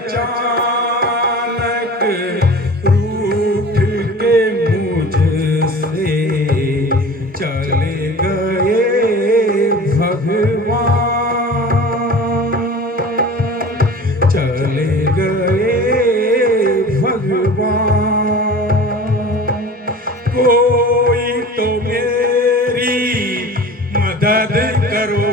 अचानक रूठ के मुझसे चले गए भगवान, चले गए भगवान। कोई तो मेरी मदद करो।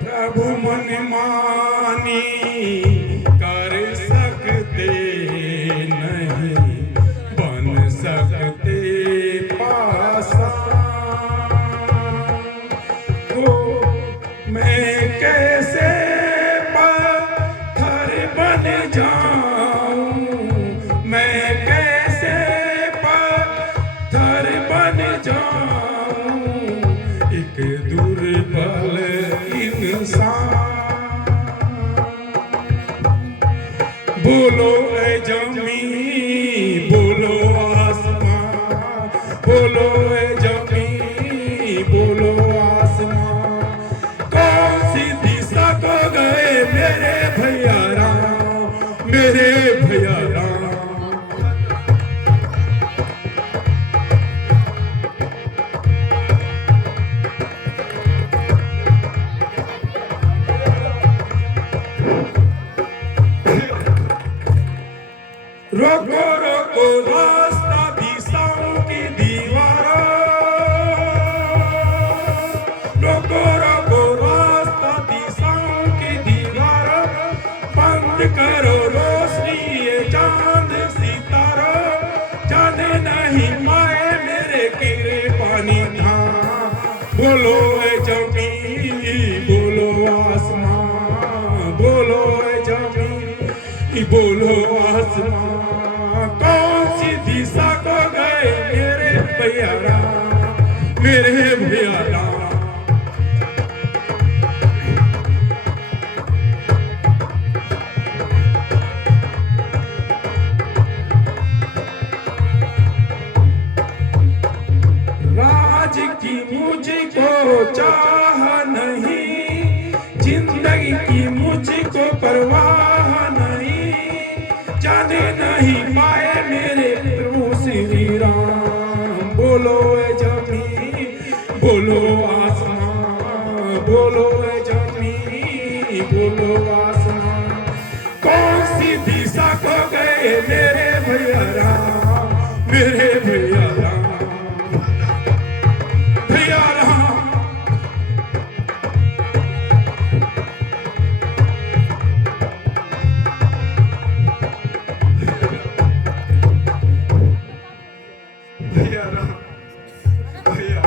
प्रभु मनमानी कर सकते नहीं, बन सकते पासान। ओ मैं कैसे पत्थर बन जाऊं, मैं कैसे पत्थर बन जाऊं, एक दुर्बल इंसान। बोलो ऐ ज़मीं, बोलो आसमां, बोलो ऐ ज़मीं, बोलो आसमां, कौन सी दिशा को गए मेरे भैया राम, मेरे भैया राम। रोको रोको रास्ता दिशाओं की दीवारों, रोको रोको रास्ता दिशाओं की दीवारों, बंद करो रोशनी ये चांद सितारों, जाने नहीं माए मेरे गिरे पानी था। बोलो ऐ ज़मीं, बोलो आसमां, बोलो ऐ ज़मीं, बोलो आसमां, कौन सी दिशा को गए मेरे भैया राम, मेरे भैया राम। राज की मुझको चाह नहीं, जिंदगी की मुझको परवाह नहीं, जाने नहीं पाए मेरे प्रभु श्री राम। बोलो ऐ ज़मीं, बोलो आसमां, बोलो ऐ ज़मीं, बोलो आसमां, कौन सी दिशा को गए मेरे भैया राम, मेरे भैया राम, भैया राम। भैया राम, भैया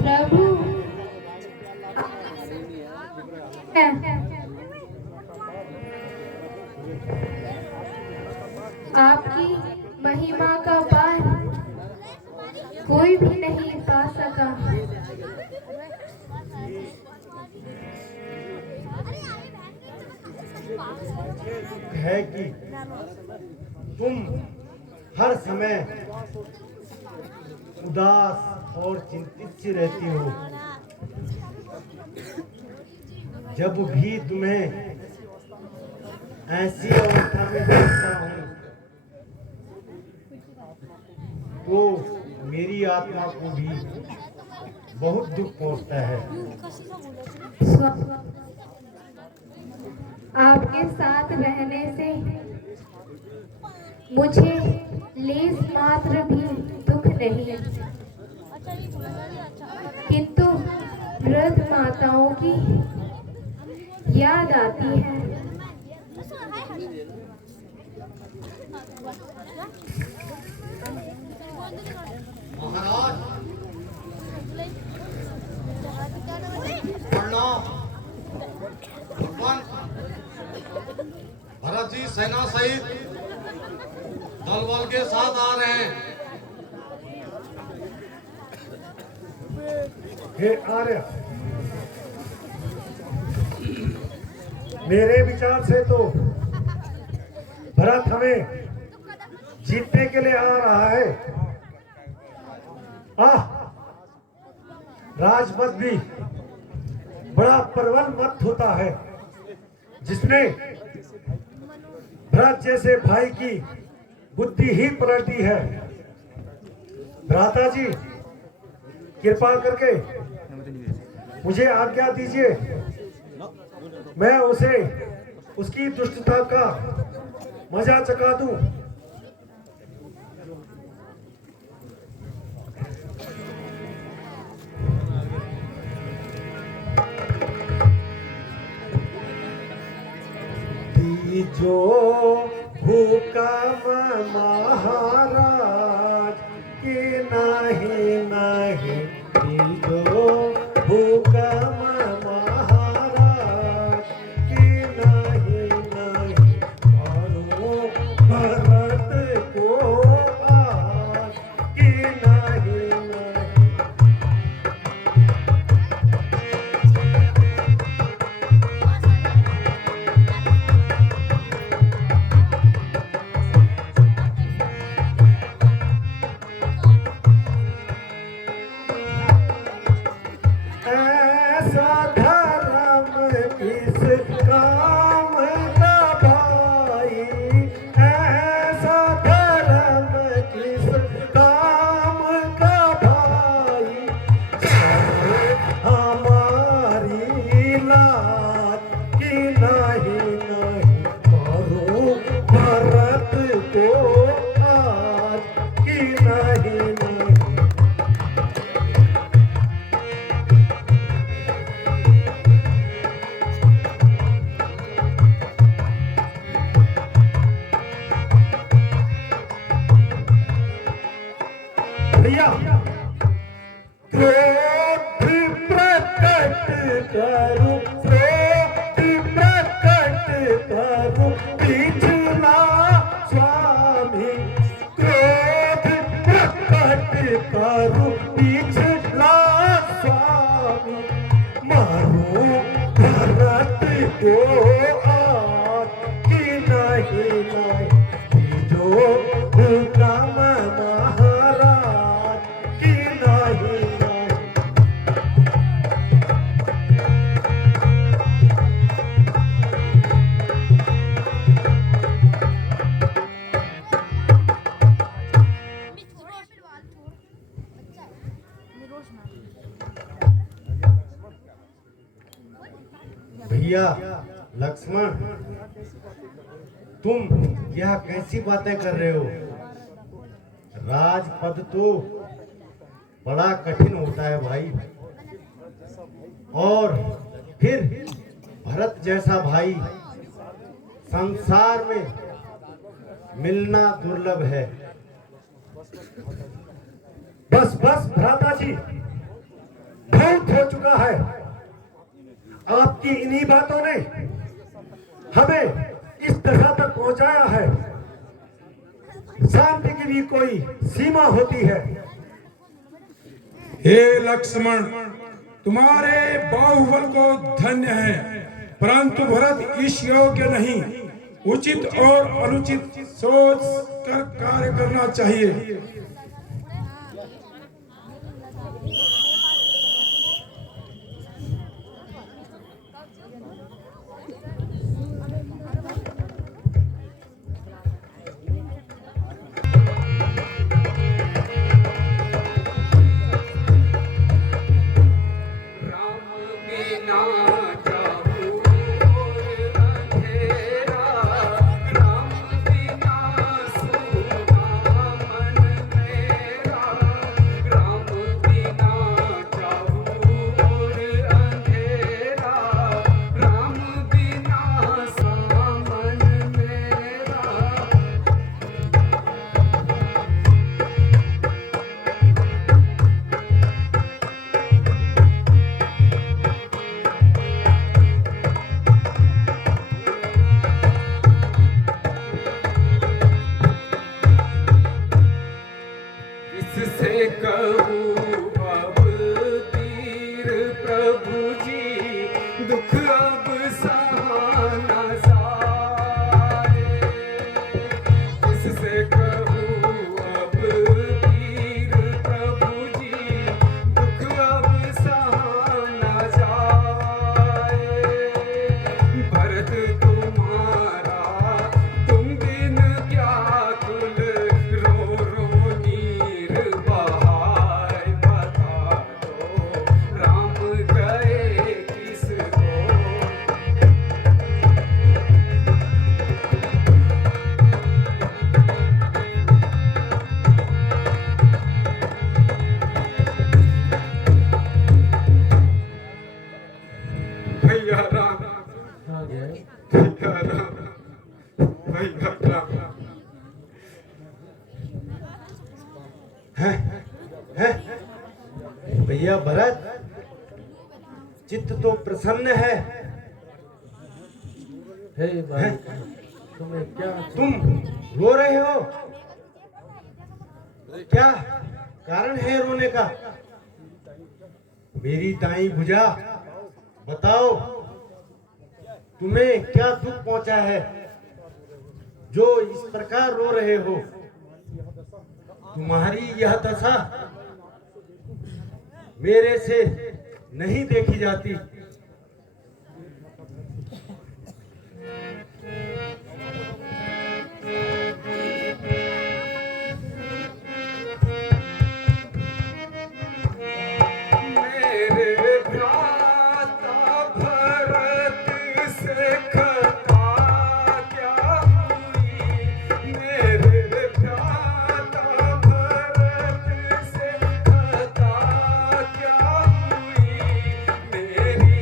प्रभु आपकी महिमा का पार कोई भी नहीं पा सका। है कि तुम हर समय उदास और चिंतित सी रहती हो। जब भी तुम्हें ऐसी अवस्था में देखता हूँ तो मेरी आत्मा को भी बहुत दुख पहुंचता है। आपके साथ रहने से मुझे लेस मात्र भी दुख नहीं, किंतु वृद्ध माताओं की याद आती है। महाराज प्रणाम। भगवान भरत जी सेना सहित दल बल के साथ आ रहे हैं। हे आर्य, मेरे विचार से तो भरत हमें जीतने के लिए आ रहा है। राजमत भी बड़ा प्रबल मत होता है, जिसने भरत जैसे भाई की बुद्धि ही पलट दी है। भ्राता जी, कृपा करके मुझे आज्ञा दीजिए, मैं उसे उसकी दुष्टता का मजा चखा दूं। जो हुकम महाराज की नहीं नहीं, जो हुकम महाराज की नहीं नहीं, करो भरत को आज की नहीं नहीं। ऐसा धर्म किस काम का भाई, ऐसा धर्म किस काम का भाई, हमारी लाज की नहीं नहीं, करो भरत को आज की नहीं नहीं। भैया, क्रोध प्रकट करूं, क्रोध प्रकट करूं, पिछला स्वामी, क्रोध प्रकट करूं, पिछला स्वामी, मारो भरत को आज की नहीं नहीं, जो हुकम महाराज की नहीं नहीं। भैया लक्ष्मण, तुम यह कैसी बातें कर रहे हो? राजपद तो बड़ा कठिन होता है भाई, और फिर भरत जैसा भाई संसार में मिलना दुर्लभ है। बस बस भ्राता जी, बहुत हो चुका है। आपकी इन्हीं बातों ने हमें इस दशा तक पहुंचाया है। शांति की भी कोई सीमा होती है। हे लक्ष्मण, तुम्हारे बाहुबल को धन्य है, परंतु भरत इस योग्य नहीं। उचित और अनुचित सोच कर कार्य करना चाहिए। इससे कहूँ अब पीर प्रभु जी, दुख अब सहा न जाए। इससे कहूँ अब पीर प्रभु जी, दुख अब सहा न जाए। भरत तुम्हारा तुम बिन व्याकुल रो रो नीर बहाय। बता दो राम गए किसको। भैया राम, भैया राम, भैया राम। है भैया भरत, चित्त तो प्रसन्न है। हे भाई, तुम्हें क्या तुम रो रहे हो, क्या कारण है रोने का? मेरी दाई भुजा, बताओ तुम्हें क्या दुख पहुंचा है जो इस प्रकार रो रहे हो? तुम्हारी यह दशा मेरे से नहीं देखी जाती। मेरे भ्राता भरत से खता क्या हुई। मेरे भ्राता भरत से खता क्या हुई। मेरी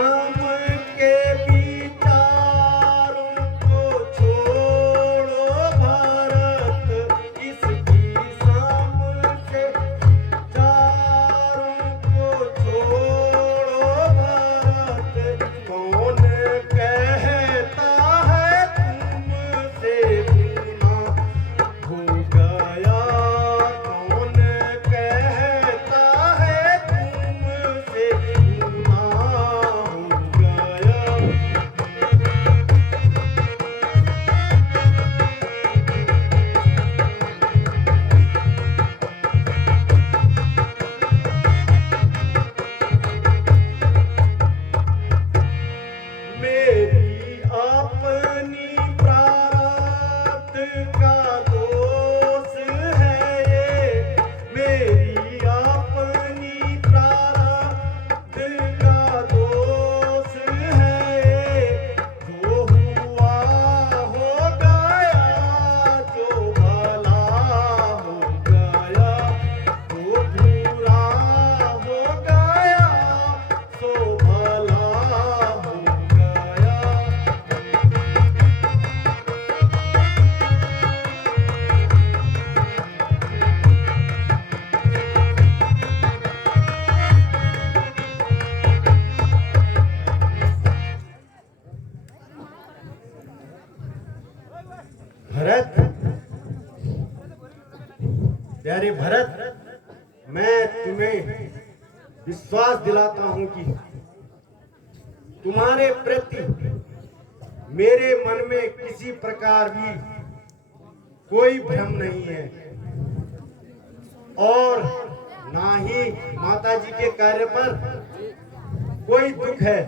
शाम के विचारों को छोड़ो भारत, इसकी शाम के चारों को छोड़ो भारत। कौन कहता है तुमसे गुना हो गया, कौन कहता है तुमसे गुना हो गया। मेरी अपनी प्रारब्ध का दोष है ये, मेरी अपनी प्रारब्ध का दोष है ये। जो हुआ हो गया, जो भला हो गया, जो बुरा हो गया, सो भला हो गया। भरत, प्यारे भरत, मैं तुम्हें विश्वास दिलाता हूं कि तुम्हारे प्रति मेरे मन में किसी प्रकार भी कोई भ्रम नहीं है, और ना ही माताजी के कार्य पर कोई दुख है।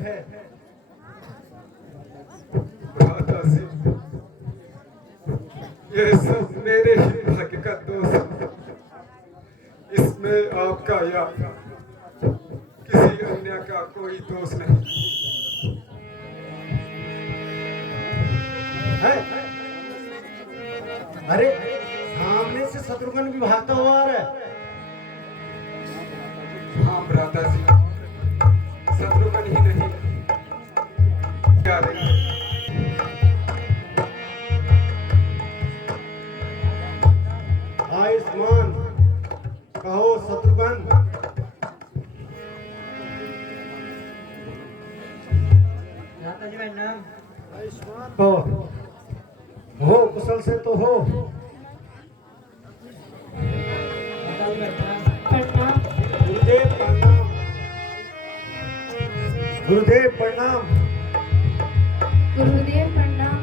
भ्राताजी, ये सब मेरे ही भाग्य का दोष है। इसमें आपका या किसी अन्य का कोई दोष नहीं। है? अरे सामने से शत्रुघ्न भी भागता हुआ आ रहा है। हाँ भ्राताजी, शत्रुघ्न ही नहीं, क्या रे? आयुष्मान, कहो शत्रुघ्न। हो कुशल से तो हो। प्रणाम। गुरुदेव प्रणाम, गुरुदेव प्रणाम। गुरुदेव प्रणाम।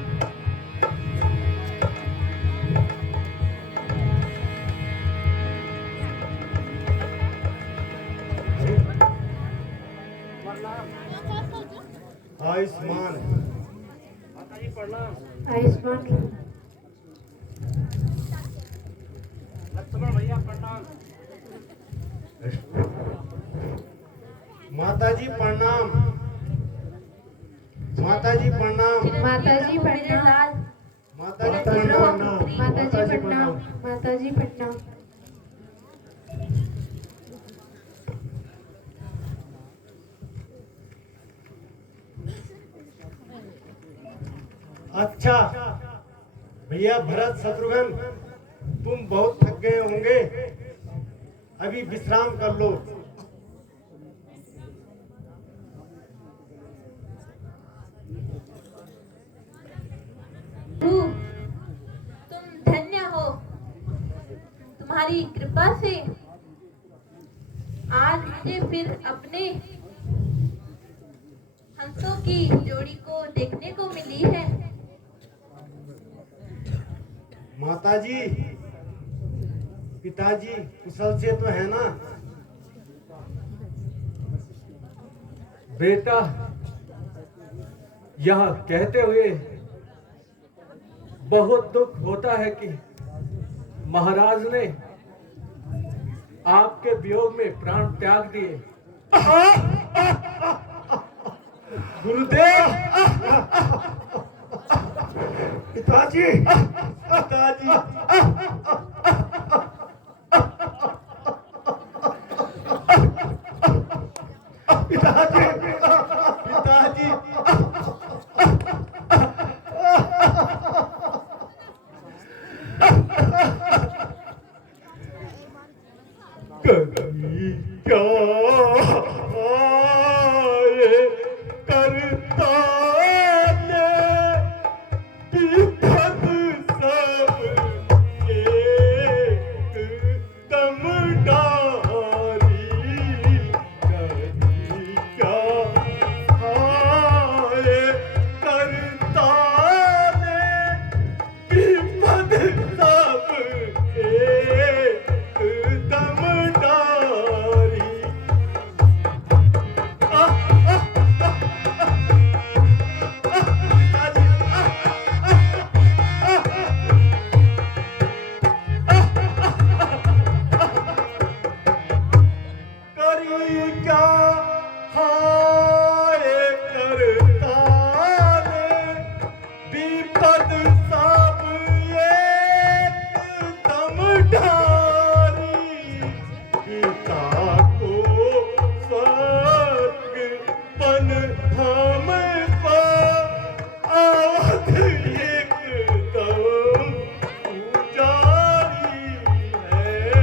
आयुष्मान, आयुष्मान। माताजी प्रणाम, माताजी प्रणाम, माताजी प्रणाम। माताजी प्रणाम, माताजी प्रणाम। माताजी प्रणाम। अच्छा भैया भरत शत्रुघ्न, तुम बहुत थक गए होंगे, अभी विश्राम कर लो। तुम धन्य हो, तुम्हारी कृपा से आज मुझे फिर अपने हंसों की जोड़ी को देखने को मिली है। माताजी, पिताजी कुशल से तो है ना? बेटा, यह कहते हुए बहुत दुख होता है कि महाराज ने आपके वियोग में प्राण त्याग दिए। गुरुदेव, पिताजी, पिताजी, पिताजी, करता ने विपद सब एक दम डारी कभी क्या हाय करता ने विपद सब एक दम डारी करी क्या हाय करता ने विपद सब एक दम ढारी पिता को स्वर्ग पन हम आवत एक दम उजारी है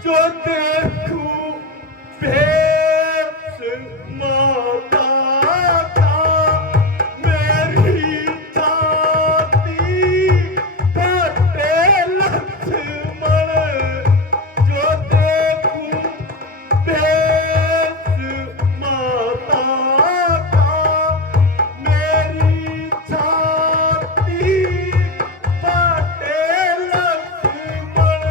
जो देखूं भेष माता का मेरी छाती फटे लक्ष्मण जो देखूं भेष माता का मेरी छाती फटे लक्ष्मण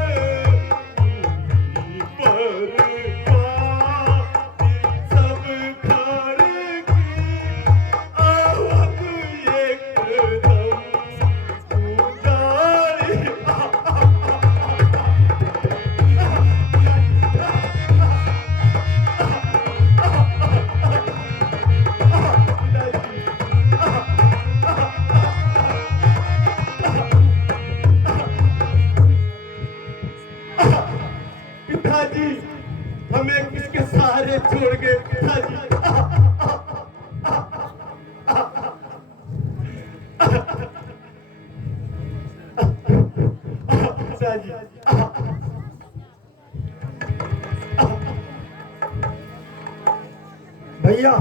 सब घर की आवत एकदम उजाड़ी पिताजी हमें किसके सहारे छोड़ गए पिताजी पिताजी भैया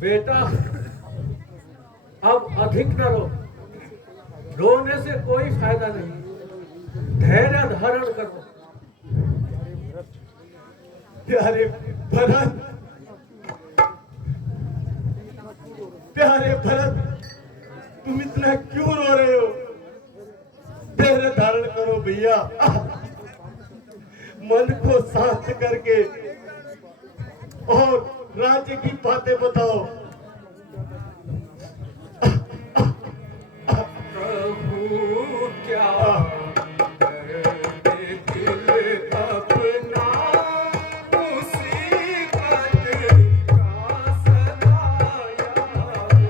बेटा अब अधिक न रो, रोने से कोई फायदा नहीं, धैर्य धारण करो। प्यारे भरत, प्यारे भरत, तुम इतना क्यों रो रहे हो? धैर्य धारण करो भैया, मन को शांत करके और राज्य की बातें बताओ। प्रभु क्या दर्द दिल अपना मुसीबत का सताया हो।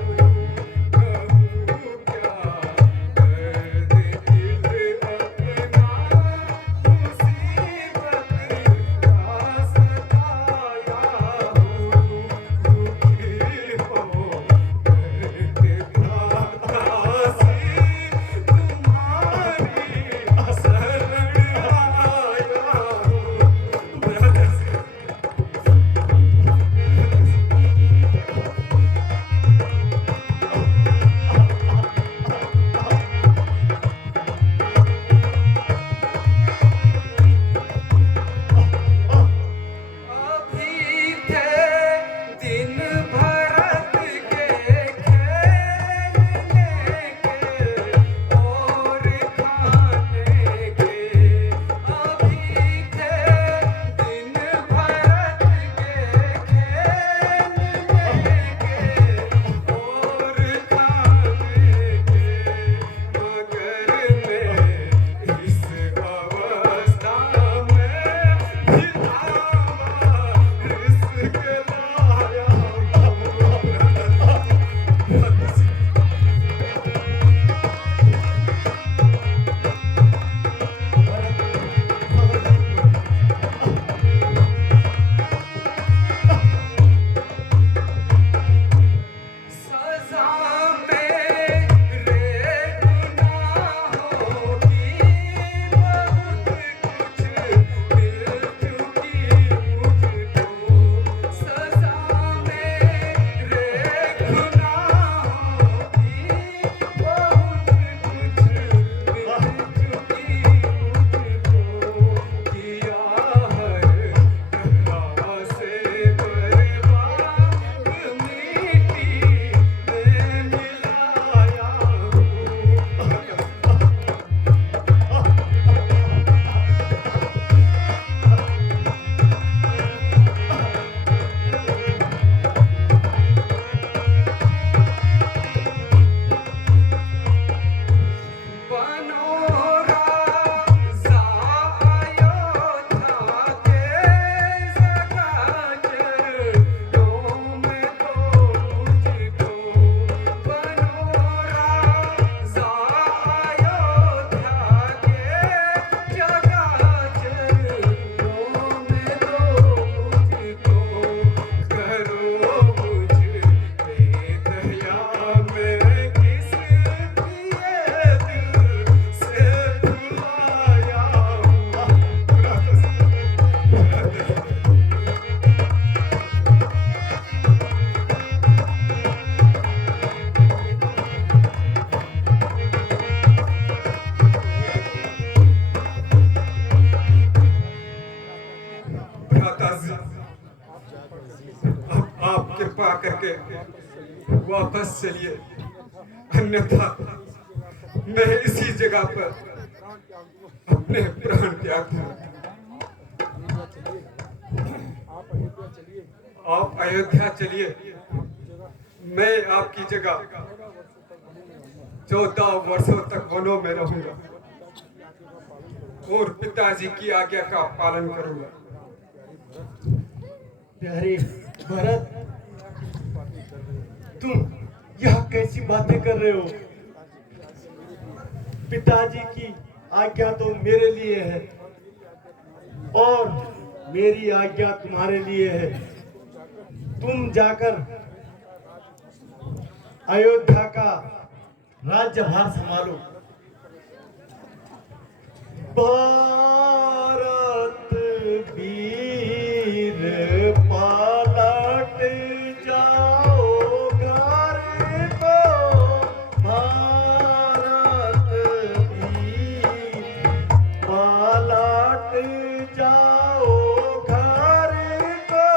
प्रभु क्या दर्द दिल अपना मुसीबत का सताया हो। दुखी करके वापस चलिए, अन्यथा मैं इसी जगह पर अपने प्राण त्याग दूंगा। आप अयोध्या चलिए, मैं आपकी जगह 14 वर्षों तक वनों में रहूंगा और पिताजी की आज्ञा का पालन करूंगा। प्यारे भरत, तुम यह कैसी बातें कर रहे हो? पिताजी की आज्ञा तो मेरे लिए है और मेरी आज्ञा तुम्हारे लिए है। तुम जाकर अयोध्या का राज्यभार संभालो। भारत वीर पलट जाओ घर को, भारत वीर पलट जाओ घर को।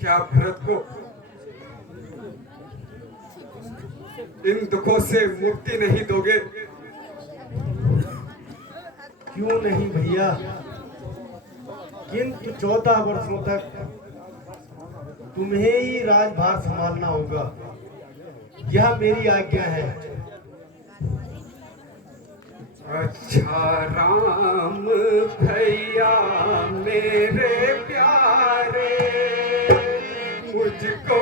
क्या भरत को इन दुखों से मुक्ति नहीं दोगे? क्यों नहीं भैया, किंतु 14 वर्षों तक तुम्हें ही राजभार संभालना होगा, यह मेरी आज्ञा है। अच्छा राम भैया मेरे प्यारे, मुझको